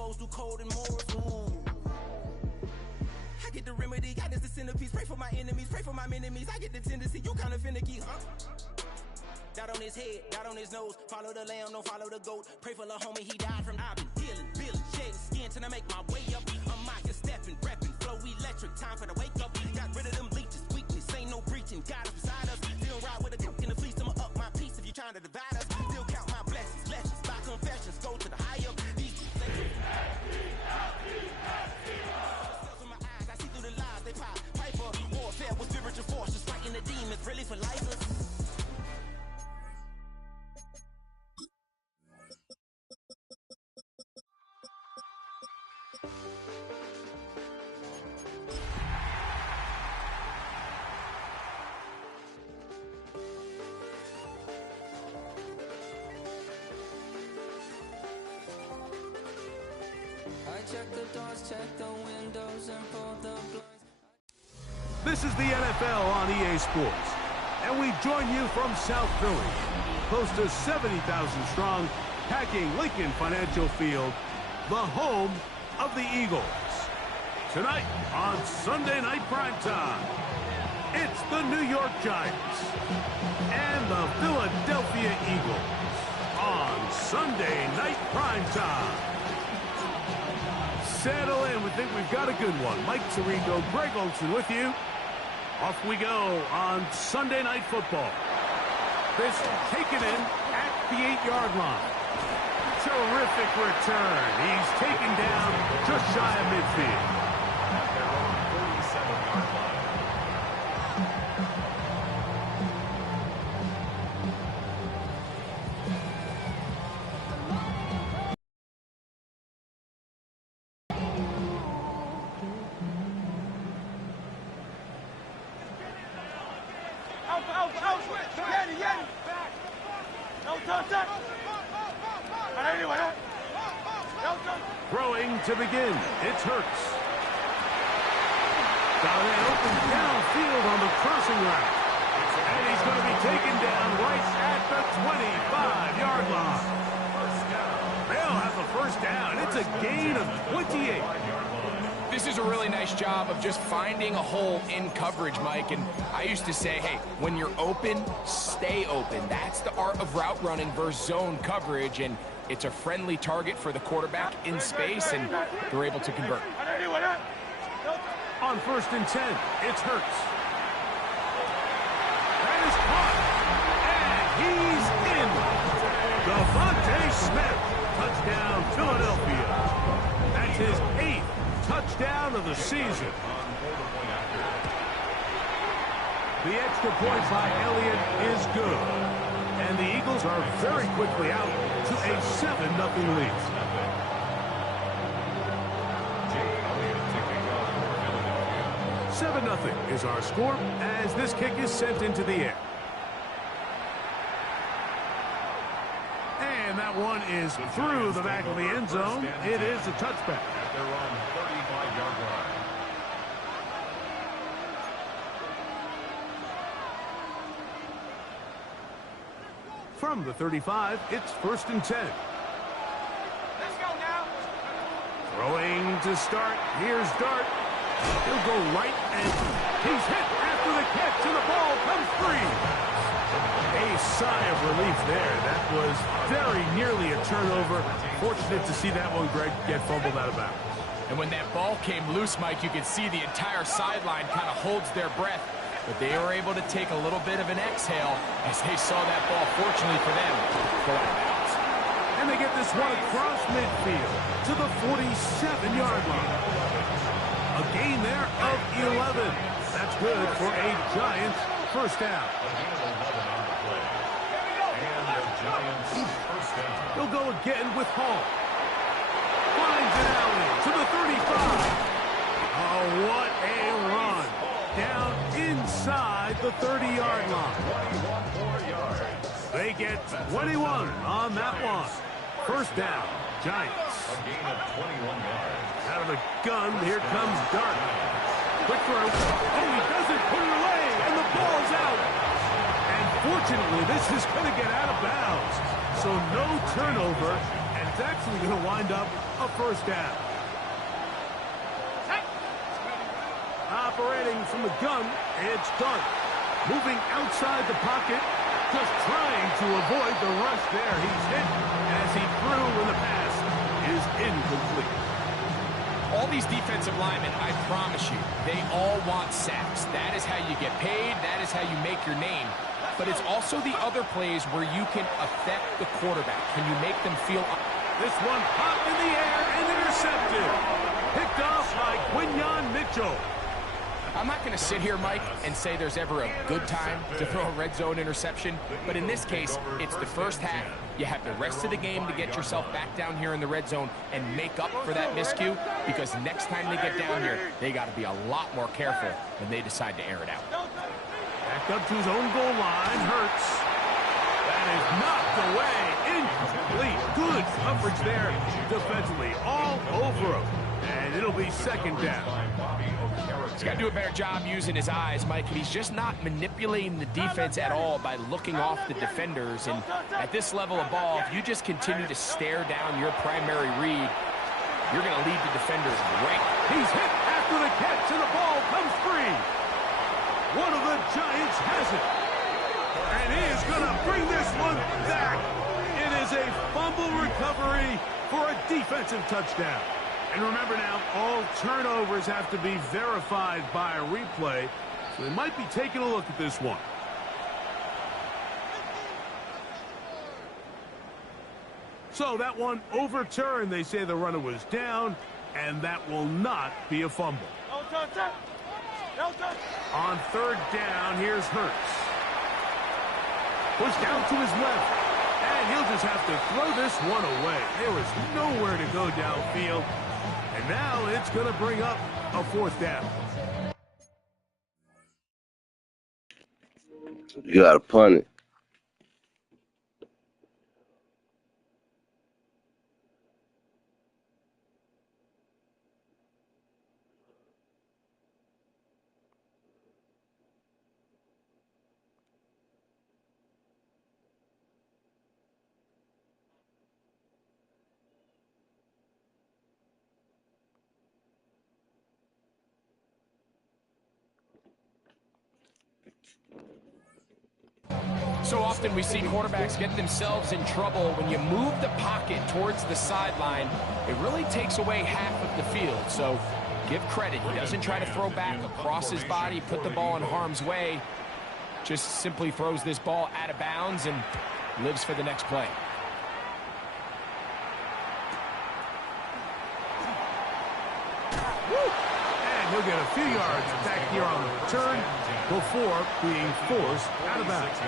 exposed to cold and morals. I get the remedy, God is the centerpiece. Pray for my enemies, pray for my enemies. I get the tendency, you kind of finicky, huh? Dot on his head, dot on his nose. Follow the lamb, don't follow the goat. Pray for the homie, he died from. I've been dealing, feeling, shedding skin till I make my way up. I'm mocking, stepping, repping, flow electric. Time for the wake up. Got rid of them leeches, weakness, ain't no breaching. God is beside us. Still ride with a cook in the fleece. I'ma up my piece if you trying to divide us. Still count my blessings, lessons, by confessions. Go to the high up. These my eyes, I see through the lies they pop. Piper, warfare with spiritual force, just fighting the demons, really for life. Check the doors, check the windows, and pull the blinds. This is the NFL on EA Sports, and we join you from South Philly, close to 70,000 strong, packing Lincoln Financial Field, the home of the Eagles. Tonight on Sunday Night Primetime, it's the New York Giants and the Philadelphia Eagles on Sunday Night Primetime. Settle in. We think we've got a good one. Mike Tirico, Greg Olsen with you. Off we go on Sunday Night Football. This taken in at the 8-yard line. Terrific return. He's taken down just shy of midfield. At their own 47-yard line. Throwing to begin, it's Hurts. Galladay opens downfield on the crossing route. And he's going to be taken down right at the 25-yard line. They'll have a first down. It's a gain of 28. This is a really nice job of just finding a hole in coverage, Mike. And I used to say, hey, when you're open, stay open. That's the art of route running versus zone coverage. And it's a friendly target for the quarterback in space, and they're able to convert. On 1st and 10, it's Hurts. That is caught. And he's in. Devontae Smith. Touchdown, Philadelphia. That's his 8th touchdown of the season. The extra point by Elliott is good. And the Eagles are very quickly out to a 7-0 lead. 7-0 is our score as this kick is sent into the air. And that one is through the back of the end zone. It is a touchback. At their own 35-yard line. From the 35, it's 1st and 10. Let's go now. Throwing to start. Here's Dart. He'll go right, and he's hit after the catch, and the ball comes free. A sigh of relief there. That was very nearly a turnover. Fortunate to see that one, Greg, get fumbled out of bounds. And when that ball came loose, Mike, you could see the entire sideline kind of holds their breath. But they were able to take a little bit of an exhale as they saw that ball, fortunately for them, go out of bounds. And they get this one across midfield to the 47-yard line. A gain there of 11. That's good for a Giants first down. He'll go again with Hall. Finds an alley to the 35. Oh, what a run. Down inside the 30-yard line. They get 21 on that one. First down, Giants. A gain of 21 yards. Out of the gun, here comes Dart. Quick throw. Oh, he doesn't put it away, and the ball's out. And fortunately, this is going to get out of bounds. So no turnover, and it's actually going to wind up a first down. Operating from the gun, it's Dart. Moving outside the pocket, just trying to avoid the rush there. He's hit as he threw when the pass is incomplete. All these defensive linemen, I promise you, they all want sacks. That is how you get paid. That is how you make your name. But it's also the other plays where you can affect the quarterback. Can you make them feel... This one popped in the air and intercepted. Picked off by Quinyon Mitchell. I'm not going to sit here, Mike, and say there's ever a good time to throw a red zone interception, but in this case, it's the first half. You have the rest of the game to get yourself back down here in the red zone and make up for that miscue, because next time they get down here, they got to be a lot more careful when they decide to air it out. Back up to his own goal line, Hurts. That is knocked away, incomplete. Good coverage there defensively, all over him. And it'll be second down. He's got to do a better job using his eyes, Mike. He's just not manipulating the defense at all by looking off the defenders. And at this level of ball, if you just continue to stare down your primary read, you're going to lead the defenders right. He's hit after the catch, and the ball comes free. One of the Giants has it. And he is going to bring this one back. It is a fumble recovery for a defensive touchdown. And remember now, all turnovers have to be verified by a replay, so they might be taking a look at this one. So that one overturned. They say the runner was down, and that will not be a fumble. On third down, here's Hurts. Pushed down to his left, and he'll just have to throw this one away. There was nowhere to go downfield. And now it's going to bring up a fourth down. You got to punt it. So often we see quarterbacks get themselves in trouble. When you move the pocket towards the sideline, it really takes away half of the field. So give credit. He doesn't try to throw back across his body, put the ball in harm's way. Just simply throws this ball out of bounds and lives for the next play. And he'll get a few yards back here on the return before being forced out of bounds.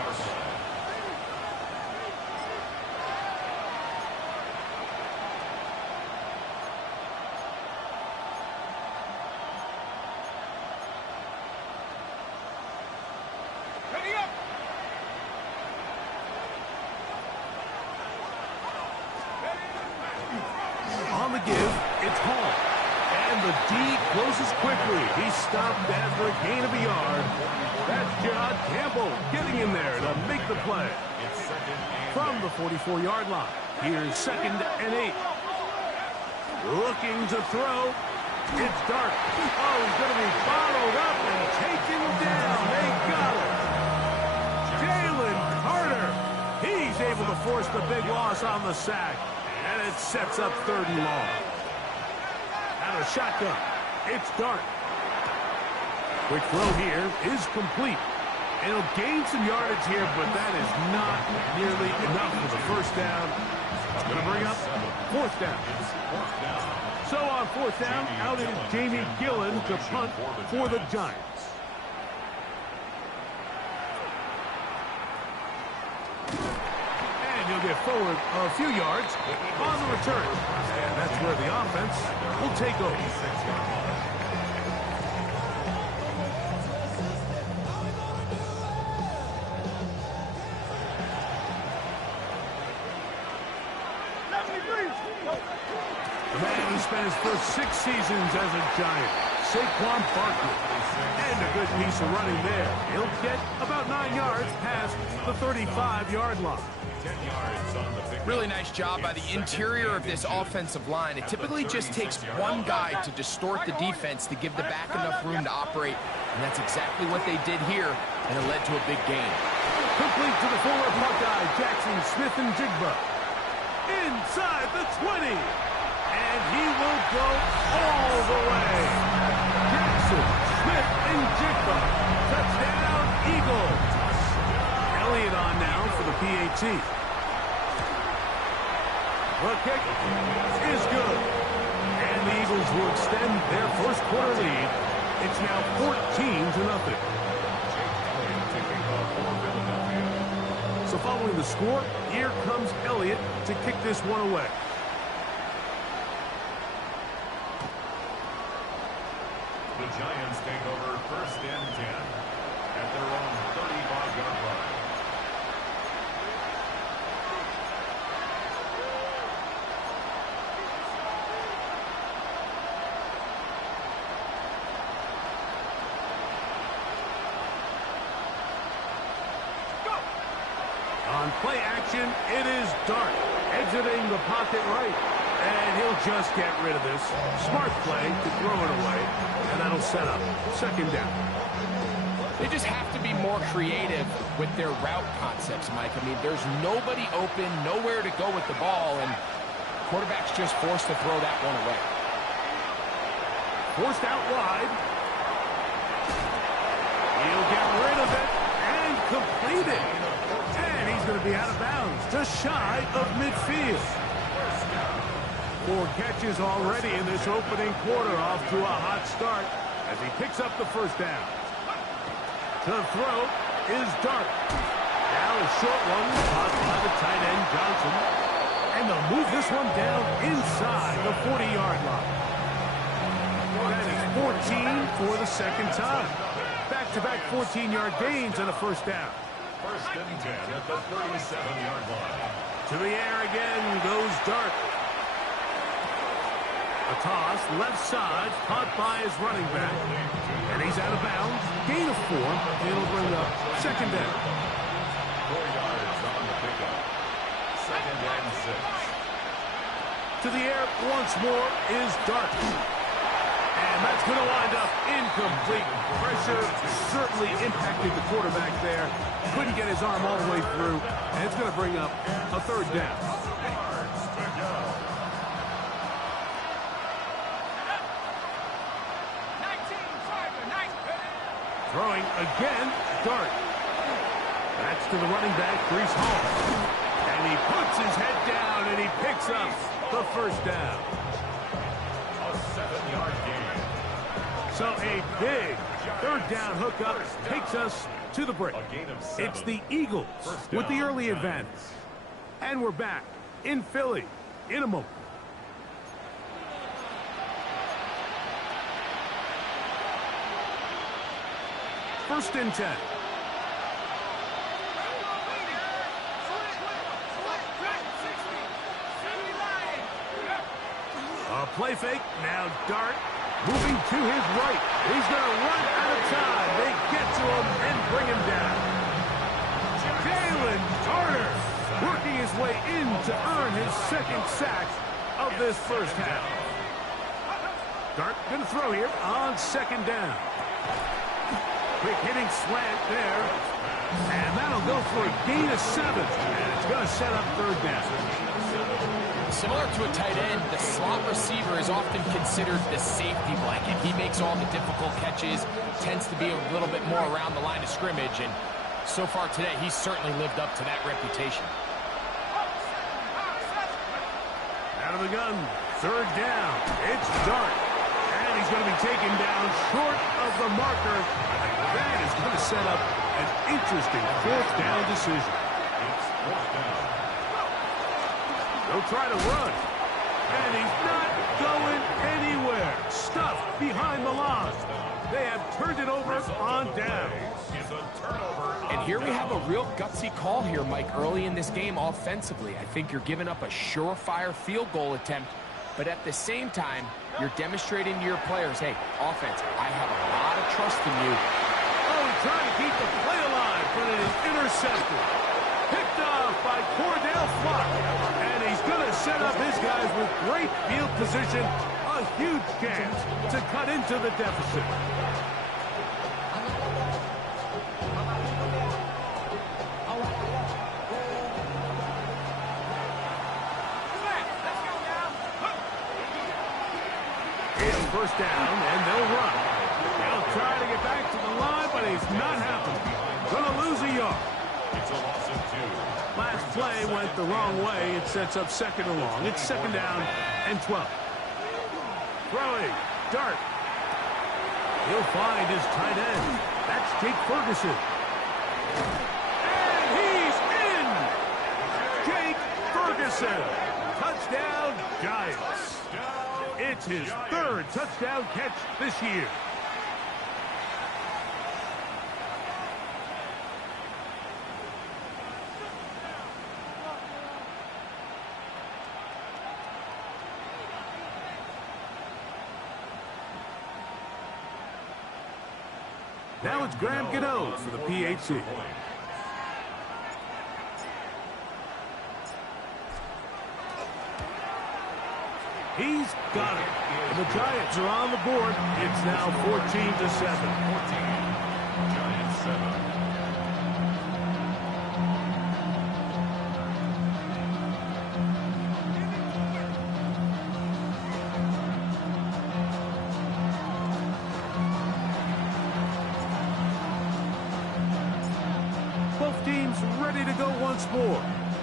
On the give, it's Hall. And the D closes quickly. He's stopped after a gain of a yard. That's Jod Campbell getting in there to make the play. From the 44-yard line, here's 2nd and 8. Looking to throw. It's Dart. Oh, he's going to be bottled up and taken down. They got him. Jalen Carter. He's able to force the big loss on the sack. And it sets up 3rd and long. Out of shotgun, it's Dart. Quick throw here is complete. It'll gain some yardage here, but that is not nearly enough for the first down. It's going to bring up 4th down. So on 4th down, out is Jamie Gillen to punt for the Giants. He'll get forward a few yards on the return. And that's where the offense will take over. The man who spent his first 6 seasons as a Giant, Saquon Barkley. And a good piece of running there. He'll get about 9 yards past the 35-yard line. 10 yards on the pickup. Really nice job by the interior of this offensive line. It typically just takes one guy to distort the defense to give the back enough room to operate, and that's exactly what they did here, and it led to a big gain. Complete to the former Buckeye, Jackson Smith-Njigba. Inside the 20. And he will go all the way. Jackson Smith-Njigba. Touchdown, Eagles. Elliott on now for the PAT. The kick is good. And the Eagles will extend their first quarter lead. It's now 14-0. So following the score, here comes Elliott to kick this one away. The Giants take over first and 10 at their own 35-yard line. On play action, it is Dart exiting the pocket right. And he'll just get rid of this. Smart play to throw it away. And that'll set up second down. They just have to be more creative with their route concepts, Mike. I mean, there's nobody open, nowhere to go with the ball, and quarterback's just forced to throw that one away. Forced out wide. He'll get rid of it and complete it. And he's going to be out of bounds, just shy of midfield. 4 catches already in this opening quarter, off to a hot start as he picks up the first down. To throw is Dart. Now a short one, caught by the tight end Johnson. And they'll move this one down inside the 40-yard line. That is 14 for the second time. Back-to-back 14-yard gains and a first down. First and 10 at the 37-yard line. To the air again goes Dart. A toss, left side, caught by his running back. And he's out of bounds. Gain of 4. It'll bring up second down. 4 yards on the pickup. Second and 6. To the air once more is Dart. And that's going to wind up incomplete. Pressure certainly impacted the quarterback there. Couldn't get his arm all the way through. And it's going to bring up a third down. Throwing again, Dart. That's to the running back, Breece Hall. And he puts his head down and he picks up the first down. A 7-yard gain. So a big third down hookup takes us to the break. A gain of 7. It's the Eagles with the early advance. And we're back in Philly in a moment. First and 10. A play fake. Now Dart moving to his right. He's going to run out of time. They get to him and bring him down. Jalen Carter working his way in to earn his second sack of this first half. Dart going to throw here on second down. Quick hitting slant there. And that'll go for a gain of 7. And it's going to set up third down. Similar to a tight end, the slot receiver is often considered the safety blanket. He makes all the difficult catches, tends to be a little bit more around the line of scrimmage, and so far today, he's certainly lived up to that reputation. Out of the gun, third down. It's Dart. And he's going to be taken down short of the marker. That is going to set up an interesting fourth down decision. It's fourth down. They'll try to run. And he's not going anywhere. Stuffed behind the line. They have turned it over on down. Is a turnover. And here we have a real gutsy call here, Mike, early in this game offensively. I think you're giving up a surefire field goal attempt, but at the same time, you're demonstrating to your players, hey, offense, I have a lot of trust in you. Oh, he's trying to keep the play alive but it is intercepted. Picked off by Cordell Flock. And he's going to set up his guys with great field position. A huge chance to cut into the deficit. It's first down, and they'll run. They'll try to get back to the line, but he's not happening. Going to lose a yard. It's a loss of 2. Last play went the wrong way. It sets up second and long. It's second down and 12. Throwing. Dart. He'll find his tight end. That's Jake Ferguson. And he's in! Jake Ferguson. Touchdown, Giants. It's his third touchdown catch this year. Now it's Graham Gano for the PHC. He's got it. And the Giants are on the board. It's now 14-7. Giants 7. Both teams ready to go once more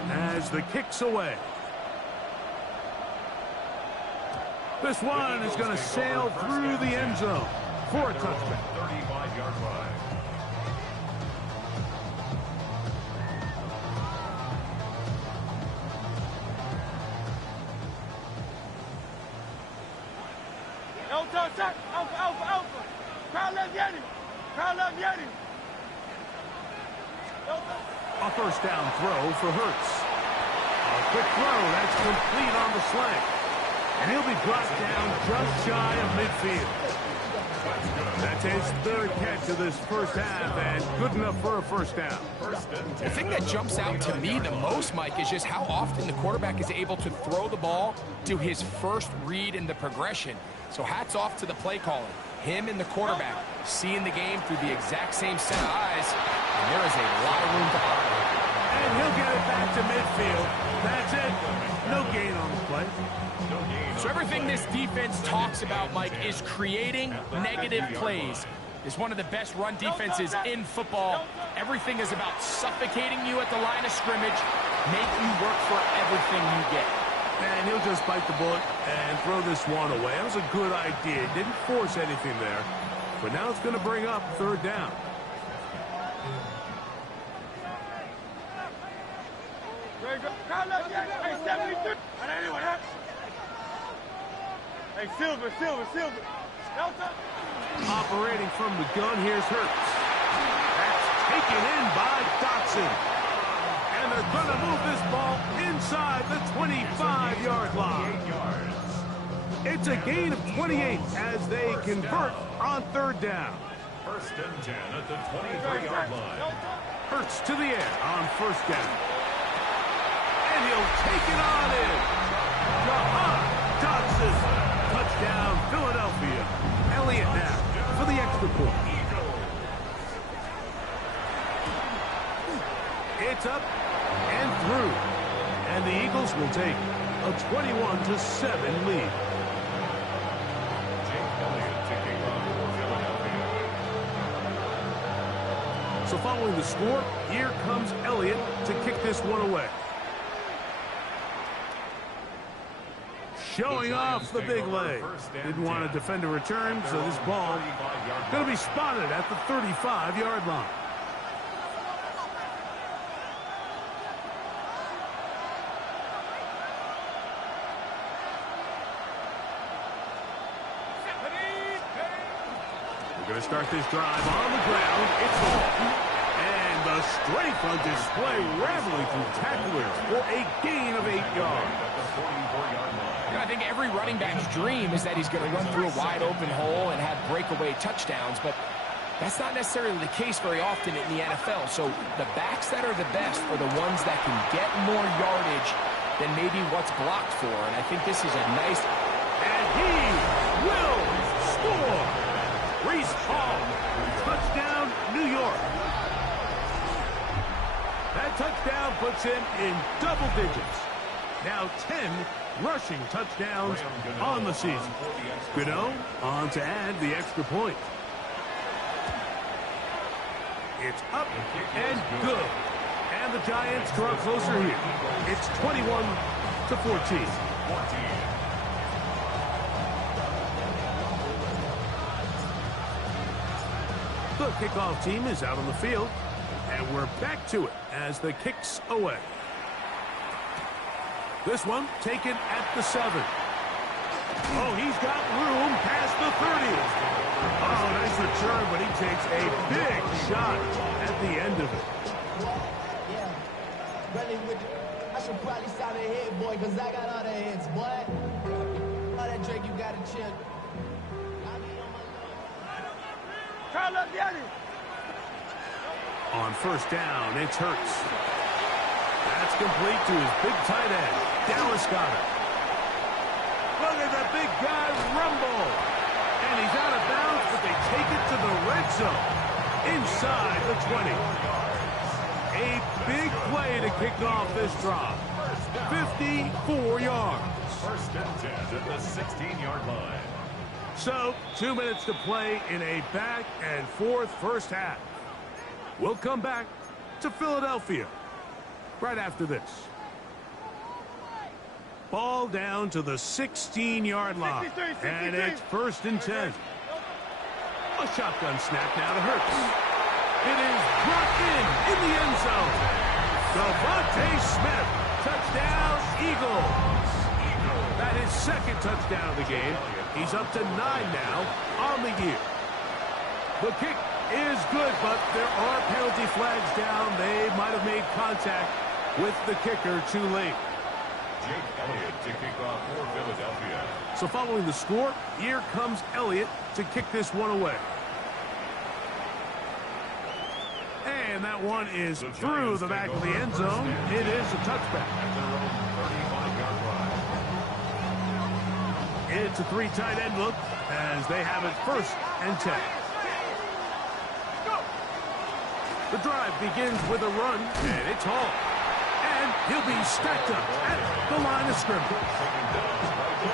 as the kick's away. This one is going to sail through the end zone for a touchdown. 35-yard line. Alpha. Crowd left Yeti. A first down throw for Hurts. A quick throw, that's complete on the slant. And he'll be brought down just shy of midfield. That's his third catch of this first half, and good enough for a first down. The thing that jumps out to me the most, Mike, is just how often the quarterback is able to throw the ball to his first read in the progression. So hats off to the play caller. Him and the quarterback seeing the game through the exact same set of eyes, and there is a lot of room to operate. And he'll get it back to midfield. That's it. No gain on the play. So everything this defense talks about, Mike, is creating negative plays. It's one of the best run defenses in football. Everything is about suffocating you at the line of scrimmage, make you work for everything you get. And he'll just bite the bullet and throw this one away. That was a good idea. Didn't force anything there. But now it's going to bring up third down. Hey, Silver. Operating from the gun, here's Hurts. That's taken in by Dotson. And they're going to move this ball inside the 25-yard line. It's a gain of 28 as they convert on third down. First and 10 at the 23-yard line. Hurts to the air on first down. And he'll take it on in. Jahan Dotson. Touchdown, Philadelphia. Elliott now for the extra point. It's up and through. And the Eagles will take a 21-7 lead. Jake Elliott to kick off for Philadelphia. So following the score, here comes Elliott to kick this one away. Showing off the big leg. Didn't want to defend a return, so this ball going to be spotted at the 35-yard line. We're going to start this drive on the ground. It's on. And the strength on display, rattling through tacklers for a gain of 8 yards. I think every running back's dream is that he's going to run through a wide open hole and have breakaway touchdowns, but That's not necessarily the case very often in the NFL. So the backs that are the best are the ones that can get more yardage than maybe what's blocked for. And I think this is a nice... And he will score! Breece Hall, touchdown, New York. That touchdown puts him in double digits. Now 10 rushing touchdowns on the season. Gano on to add the extra point. It's up and good. And the Giants draw closer here. It's 21-14. The kickoff team is out on the field. And we're back to it as the kick's away. This one taken at the 7. Oh, he's got room past the 30. Oh, nice return, but he takes a big shot at the end of it. Yeah, really I should probably stop a hit, boy, because I got all the hits, boy. All that Drake, you got to chill. Carlos Danny. On first down, it's Hurts. That's complete to his big tight end, Dallas Goedert. Look at the big guy rumble. And he's out of bounds, but they take it to the red zone. Inside the 20. A big play to kick off this drive. 54 yards. First and 10 at the 16-yard line. So, 2 minutes to play in a back and forth first half. We'll come back to Philadelphia right after this. Ball down to the 16-yard line. And it's first and 10. A shotgun snap now to Hurts. It is brought in the end zone. Devontae Smith. Touchdown, Eagles. That is second touchdown of the game. He's up to 9 now on the year. The kick is good, but there are penalty flags down. They might have made contact with the kicker too late. Jake Elliott to kick off for Philadelphia. So following the score, here comes Elliott to kick this one away. And that one is through the back of the end zone. It is a touchback. At their own 35-yard line. It's a 3 tight end look as they have it first and 10. The drive begins with a run, and it's Hall. And he'll be stacked up at the line of scrimmage.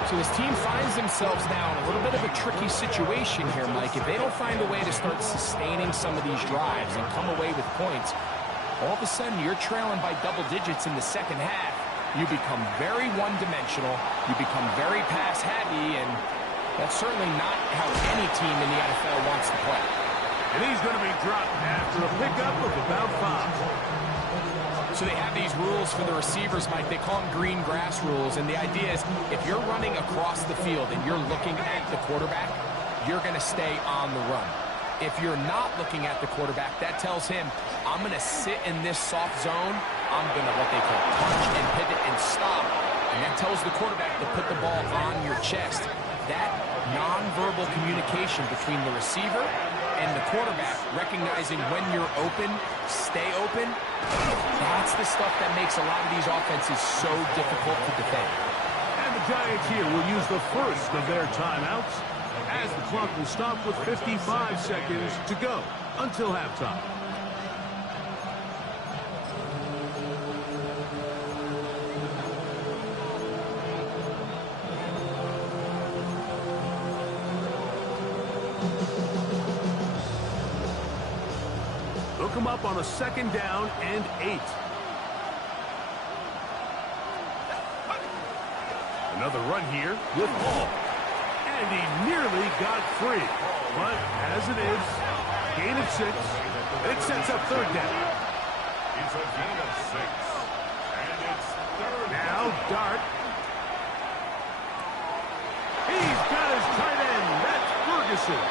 So this team finds themselves now in a little bit of a tricky situation here, Mike. If they don't find a way to start sustaining some of these drives and come away with points, all of a sudden you're trailing by double digits in the second half. You become very one-dimensional. You become very pass-heavy, and that's certainly not how any team in the NFL wants to play. And he's going to be dropped after a pickup of about 5. So they have these rules for the receivers, Mike. They call them green grass rules. And the idea is if you're running across the field and you're looking at the quarterback, you're going to stay on the run. If you're not looking at the quarterback, that tells him, I'm going to sit in this soft zone. I'm going to what they call punch and pivot and stop. And that tells the quarterback to put the ball on your chest. That nonverbal communication between the receiver and the quarterback, recognizing when you're open, stay open, that's the stuff that makes a lot of these offenses so difficult to defend. And the Giants here will use the first of their timeouts as the clock will stop with 55 seconds to go until halftime. They'll come up on a second down and 8. Another run here with Hall. And he nearly got free. But as it is, gain of 6. It sets up third down. It's a gain of 6. And it's third down. Now Dart. He's got his tight end. That's Ferguson.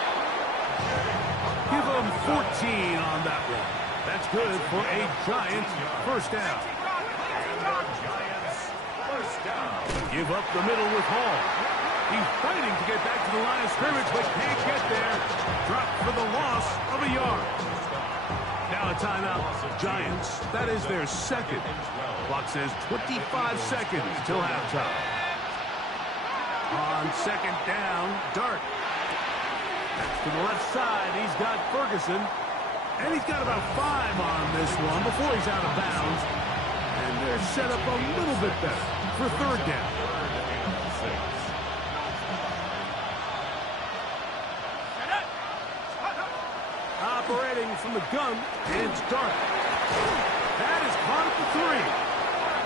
Give him 14 on that one. That's good for a Giants first down. And the Giants first down. Give up the middle with Hall. He's fighting to get back to the line of scrimmage, but can't get there. Dropped for the loss of a yard. Now a timeout. Giants. That is their second. Clock says 25 seconds till halftime. On second down, Dart. To the left side, he's got Ferguson. And he's got about 5 on this one before he's out of bounds. And they're set up a little bit better for third down. Operating from the gun, it's Dart. That is caught at the 3.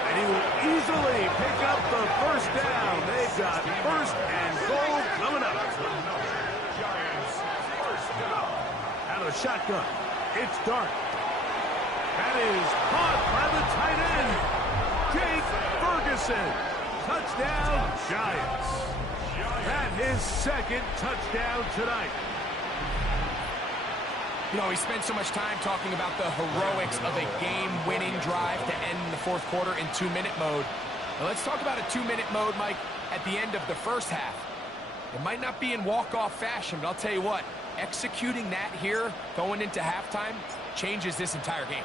And he will easily pick up the first down. They've got first and goal coming up. Out of the shotgun, it's Dart. That is caught by the tight end, Jake Ferguson. Touchdown, Giants. That is second touchdown tonight. You know, we spent so much time talking about the heroics of a game-winning drive to end the fourth quarter in 2-minute mode. Now let's talk about a 2-minute mode, Mike, at the end of the first half. It might not be in walk-off fashion, but I'll tell you what, executing that here, going into halftime, changes this entire game.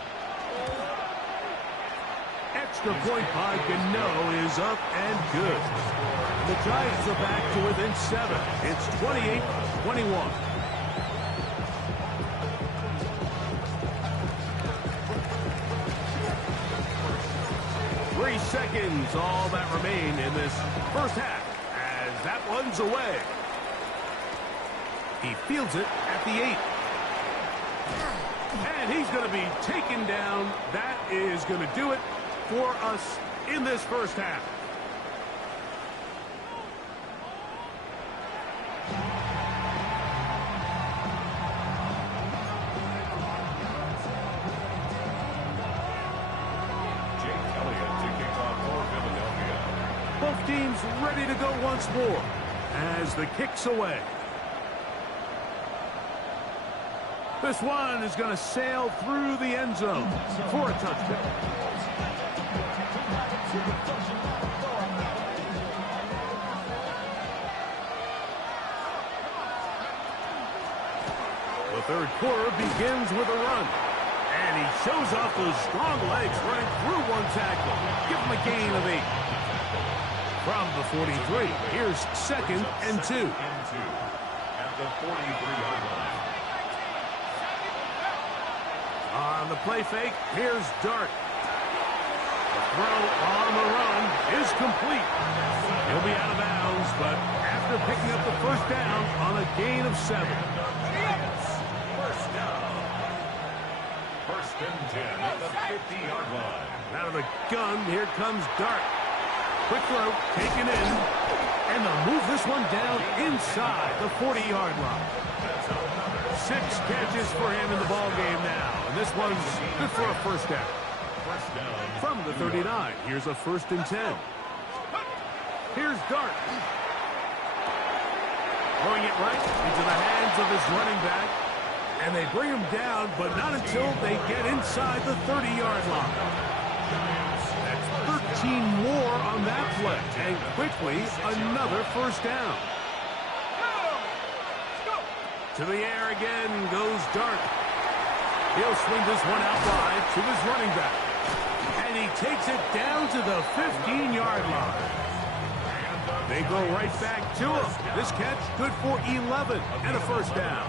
Extra point by Gano is up and good. The Giants are back to within 7. It's 28-21. 3 seconds, all that remain in this first half, as that one's away. He fields it at the 8. And he's going to be taken down. That is going to do it for us in this first half. Both teams ready to go once more as the kick's away. This one is going to sail through the end zone for a touchdown. The third quarter begins with a run. And he shows off those strong legs running through one tackle. Give him a gain of 8. From the 43, here's second and 2. At the 43-yard line. On the play fake, here's Dart. The throw on the run is complete. He'll be out of bounds, but after picking up the first down on a gain of 7. First down. First and 10 at the 50-yard line. Out of the gun, here comes Dart. Quick throw, taken in, and they'll move this one down inside the 40-yard line. 6 catches for him in the ball game now, and this one's good for a first down. From the 39, here's a first and 10. Here's Dart. Throwing it right into the hands of his running back, and they bring him down, but not until they get inside the 30-yard line. 13 more on that play, and quickly another first down. To the air again goes Dart. He'll swing this one out wide to his running back, and he takes it down to the 15-yard line. They go right back to him. This catch good for 11 and a first down.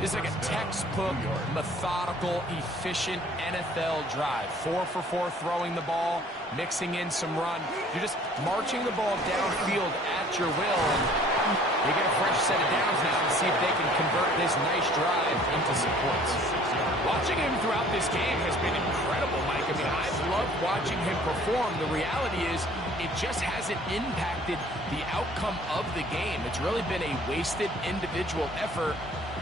This is like a textbook, methodical, efficient NFL drive. 4 for 4 throwing the ball, mixing in some run. You're just marching the ball downfield at your will, and they get a fresh set of downs now to see if they can convert this nice drive into some points. Watching him throughout this game has been incredible, Mike. I mean, I've loved watching him perform. The reality is it just hasn't impacted the outcome of the game. It's really been a wasted individual effort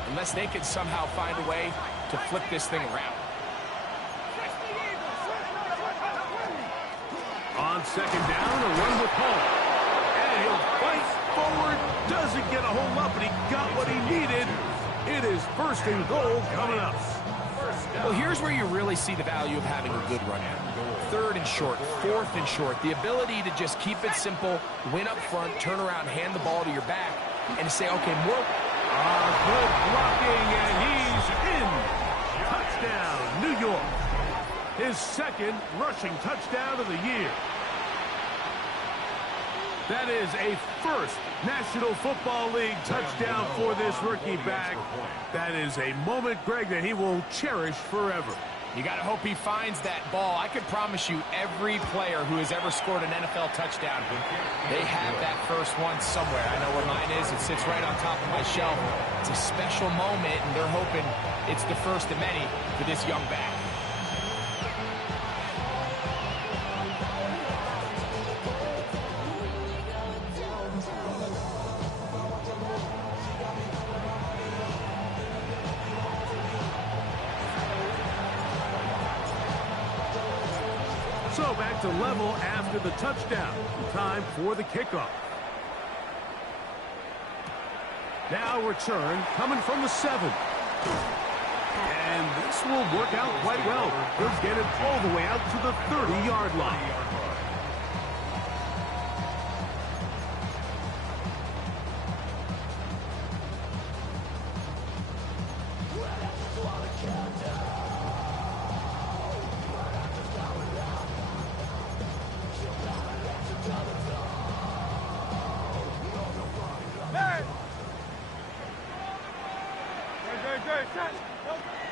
unless they can somehow find a way to flip this thing around. On second down, a run with Hall. And he'll fight forward. Doesn't get a hold up, but he got what he needed. It is first and goal coming up. Well, here's where you really see the value of having a good run. 3rd and short, 4th and short. The ability to just keep it simple, win up front, turn around, hand the ball to your back, and to say, okay, more. Good blocking, and he's in. Touchdown, New York. His 2nd rushing touchdown of the year. That is a first National Football League touchdown for this rookie back. That is a moment, Greg, that he will cherish forever. You got to hope he finds that ball. I could promise you every player who has ever scored an NFL touchdown, they have that first one somewhere. I know where mine is. It sits right on top of my shelf. It's a special moment, and they're hoping it's the first of many for this young back. So back to level after the touchdown. Time for the kickoff. Now return coming from the 7. And this will work out quite well. He'll get it all the way out to the 30-yard line.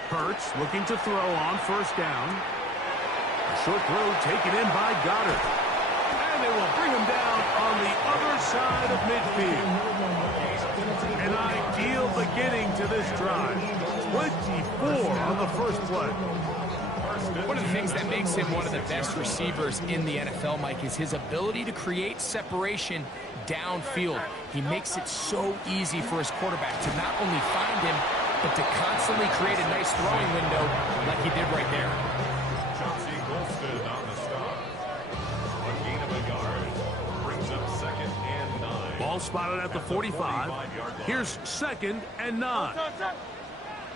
Hurts looking to throw on 1st down. A short throw taken in by Goddard. And they will bring him down on the other side of midfield. An ideal beginning to this drive. 24 on the first play. One of the things that makes him one of the best receivers in the NFL, Mike, is his ability to create separation downfield. He makes it so easy for his quarterback to not only find him, but to constantly create a nice throwing window like he did right there. Chauncey Golston on the stop. A gain of a yard. Brings up 2nd and 9. Ball spotted at the 45. Here's 2nd and 9.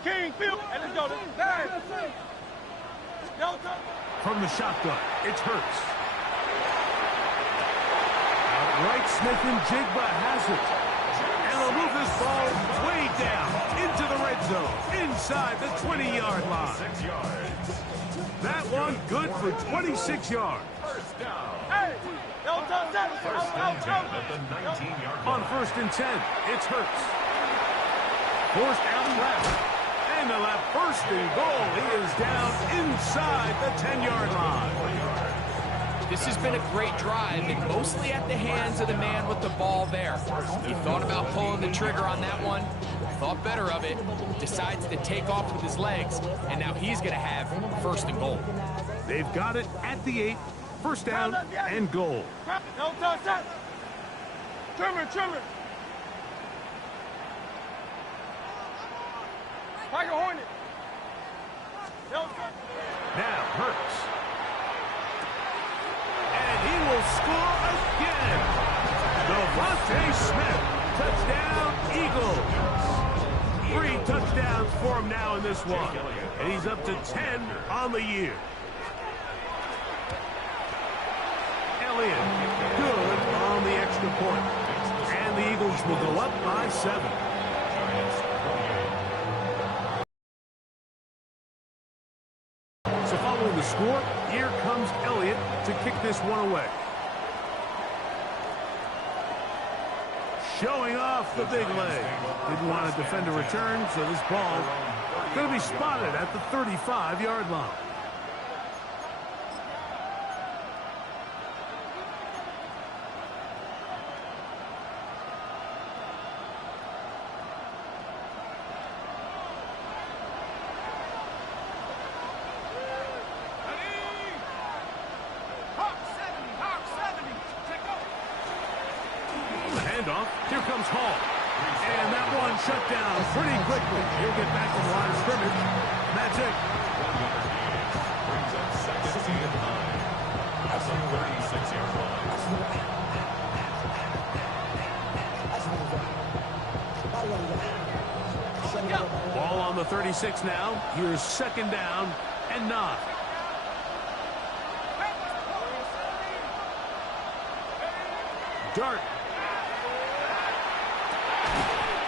King, Phil, and let's go. From the shotgun, it's Hurts. Outright Smith and Jigba has it. And they'll move this ball way down into the red zone, inside the 20-yard line. 6 yards. That one good for 26 yards. First down. Hey, First and 10 at the 19-yard line. On 1st and 10, it's Hurts. Forced out left. And they'll have 1st and goal. He is down inside the 10-yard line. This has been a great drive, and mostly at the hands of the man with the ball there. He thought about pulling the trigger on that one, thought better of it, decides to take off with his legs, and now he's going to have 1st and goal. They've got it at the 8, 1st down and goal. No touch. Trimmer. Tiger Hornet. Now Hurts. And he will score again. Devontae Smith. Touchdown, Eagles. 3 touchdowns for him now in this one. And he's up to 10 on the year. Elliott, good on the extra point. And the Eagles will go up by 7. So following the score, here comes Elliott to kick this one away. Showing off the big leg. Didn't want to defend a return, so this ball going to be spotted at the 35-yard line. Here comes Hall. And that one shut down pretty quickly. He'll get back to the line of scrimmage. That's it. Brings up 2nd and 9. That's a 36-yard line. Ball on the 36 now. Here's second down and 9. Dart.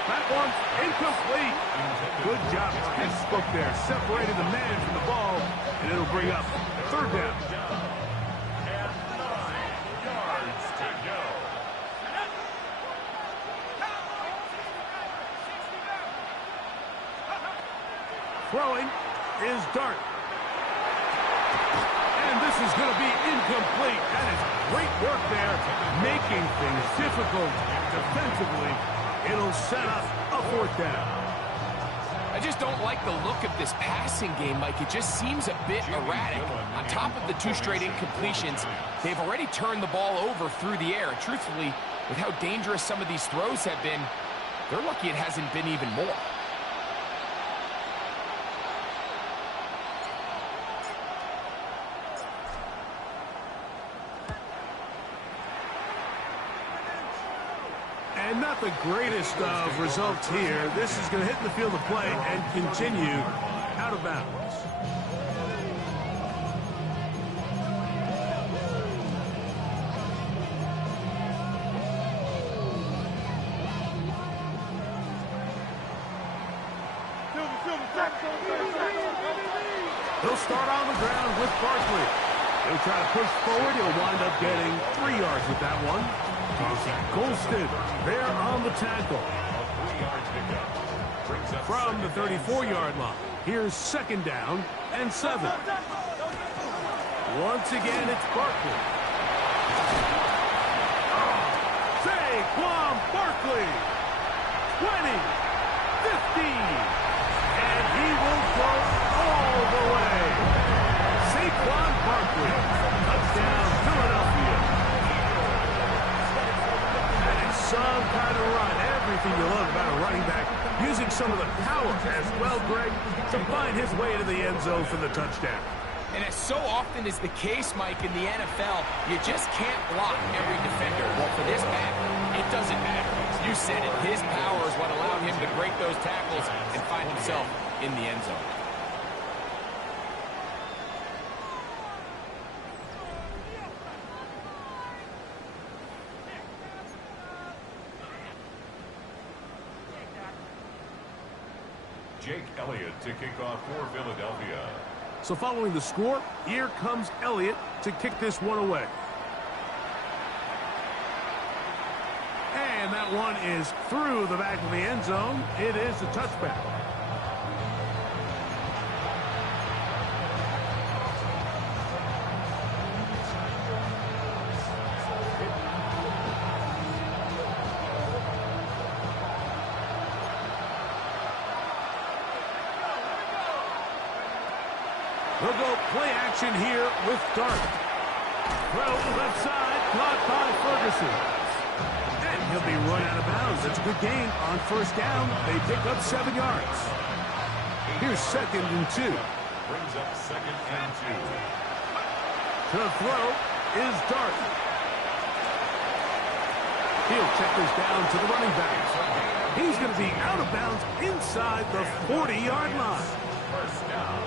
That one's incomplete. Good job. Textbook there. Separated the man from the ball, and it'll bring up third down. And 9 yards to go. Throwing is Dart. And this is going to be incomplete. That is great work there, making things difficult defensively. It'll set up a fourth down. I just don't like the look of this passing game, Mike. It just seems a bit erratic. On top of the 2 straight incompletions, they've already turned the ball over through the air. Truthfully, with how dangerous some of these throws have been, they're lucky it hasn't been even more. And not the greatest of results here. This is going to hit the field of play and continue out of bounds. He'll start on the ground with Barkley. He'll try to push forward. He'll wind up getting 3 yards with that one. Golston there on the tackle. From the 34-yard line. Here's second down and 7. Once again, it's Barkley. Saquon Barkley. 20, 15. And he will go all the way. Saquon Barkley. Touchdown, Philadelphia. That is some kind of run. Everything you love about a running back. Using some of the power as well, Greg, to find his way to the end zone for the touchdown. And as so often is the case, Mike, in the NFL, you just can't block every defender. Well, for this back, it doesn't matter. You said it. His power is what allowed him to break those tackles and find himself in the end zone. Jake Elliott to kick off for Philadelphia. So following the score, here comes Elliott to kick this one away. And that one is through the back of the end zone. It is a touchback. They'll go play action here with Dart. Throw left side, caught by Ferguson. And he'll be run out of bounds. That's a good gain on first down. They pick up 7 yards. Here's second and 2. Brings up second and 2. To throw is Dart. He'll check this down to the running back. He's going to be out of bounds inside the 40-yard line. First down.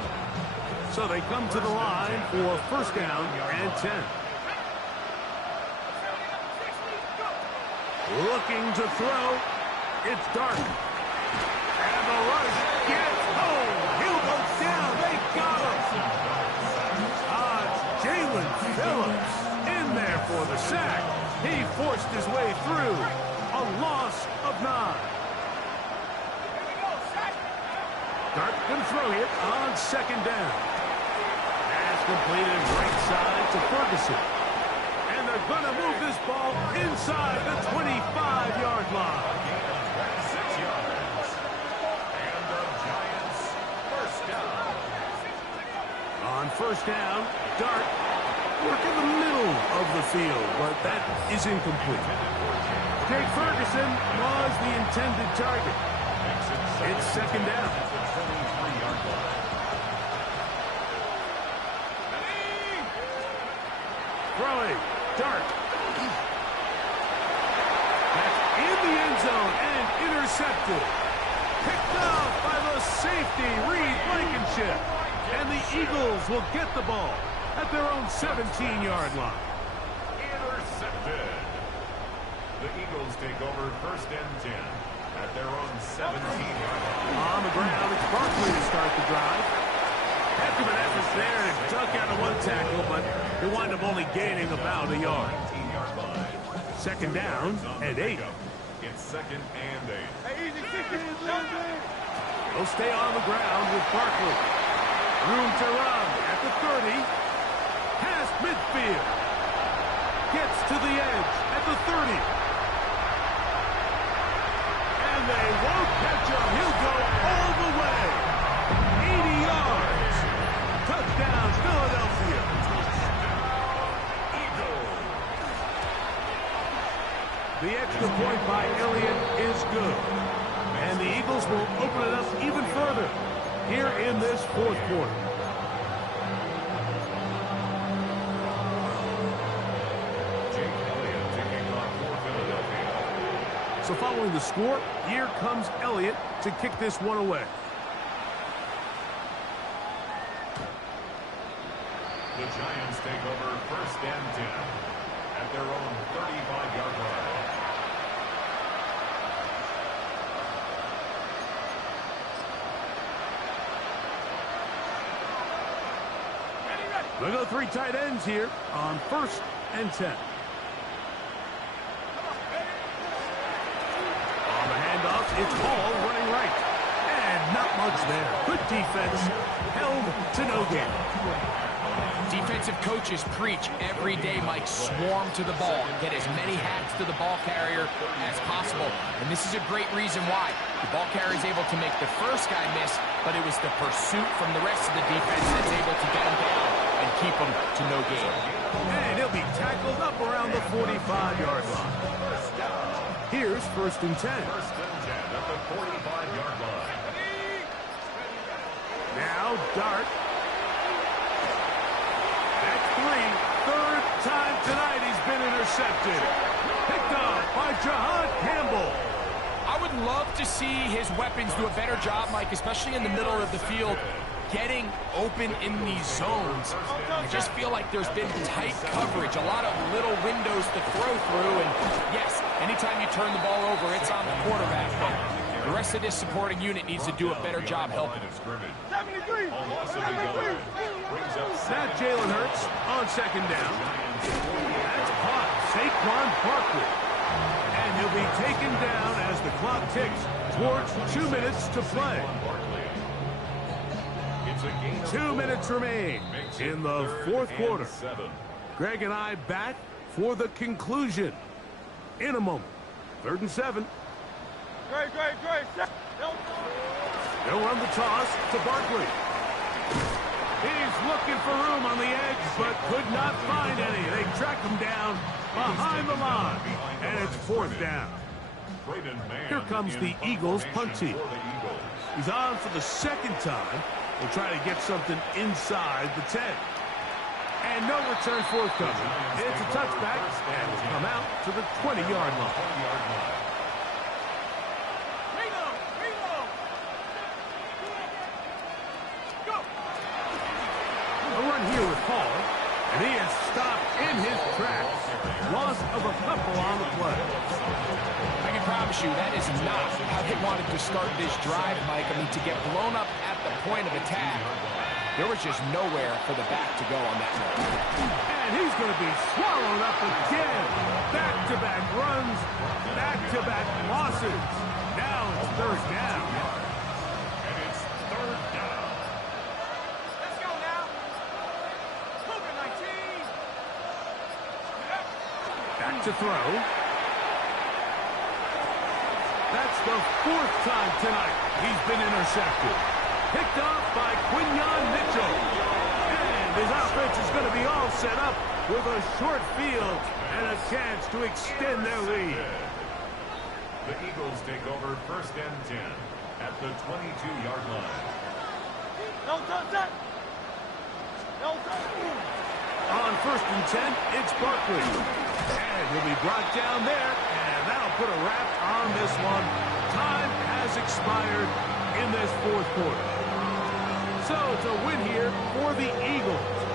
So they come to the line for first down and 10. Looking to throw. It's Dart. And the rush gets home. He'll go down. They got him. Jalen Phillips in there for the sack. He forced his way through. A loss of 9. Dart going to throw it on second down. Pass completed right side to Ferguson. And they're going to move this ball inside the 25-yard line. 6 yards. And the Giants first down. On first down, Dart work in the middle of the field, but that is incomplete. Jake Ferguson was the intended target. It's second down. Throwing, Dart. That's in the end zone and intercepted. Picked off by the safety, Reed Blankenship. And the Eagles will get the ball at their own 17-yard line. Intercepted. The Eagles take over first and 10 at their own 17-yard line. On the ground, it's Barkley to start the drive. Heck of an effort there to duck out of one tackle, but they wind up only gaining about a yard. 19-yard line. Second down and 8. It's second and 8. Hey, easy, 60. They'll stay on the ground with Barkley. Room to run at the 30. Past midfield. Gets to the edge at the 30. And they won't catch him. He'll go all the way. 80 yards. Touchdown, Philadelphia. Eagles. The extra point by Elliott is good. And the Eagles will open it up even further here in this fourth quarter. Jake Elliott taking off for Philadelphia. So following the score, here comes Elliott to kick this one away. The Giants take over first and 10 at their own 35-yard line. They'll go 3 tight ends here on first and 10. On the handoff, it's Hall running right. And not much there. Good defense. Held to no gain. Defensive coaches preach every day, Mike, swarm to the ball. Get as many hacks to the ball carrier as possible. And this is a great reason why. The ball carrier is able to make the first guy miss, but it was the pursuit from the rest of the defense that's able to get him down and keep him to no gain. And he'll be tackled up around the 45-yard line. Here's first and 10. First and 10 at the 45-yard line. Now Dart. That's 3. Third time tonight he's been intercepted. Picked off by Jahan Campbell. I would love to see his weapons do a better job, Mike, especially in the middle of the field, getting open in these zones. I just feel like there's been tight coverage, a lot of little windows to throw through, and yes, anytime you turn the ball over, it's on the quarterback, but the rest of this supporting unit needs to do a better job helping. 73. Not Jalen Hurts on second down. That's caught. Saquon Barkley. And he'll be taken down as the clock ticks towards 2 minutes to play. 2 minutes remain in the fourth quarter. Greg and I back for the conclusion in a moment. 3rd and 7. Great. They'll run the toss to Barkley. He's looking for room on the edge, but could not find any. They track him down behind the line, and it's 4th down. Here comes the Eagles punt team. He's on for the second time. We'll try to get something inside the 10. And no return forthcoming. It's a touchback, and will come out to the 20-yard line. A run here with Hall, and he is stopped in his tracks. Loss of a couple on the play. I can promise you that is not how they wanted to start this drive, Mike. I mean, to get blown up at the point of attack, there was just nowhere for the back to go on that note. And he's going to be swallowed up again. Back-to-back runs, back-to-back losses. Now it's 3rd down. And it's 3rd down. Let's go now. COVID-19. Back to throw. That's the 4th time tonight he's been intercepted. Picked off by Quinyon Mitchell. And his offense is going to be all set up with a short field and a chance to extend their lead. The Eagles take over first and 10 at the 22-yard line. No touch. On first and 10, it's Barkley. And he'll be brought down there, and that'll put a wrap on this one. Time has expired in this fourth quarter. So it's a win here for the Eagles.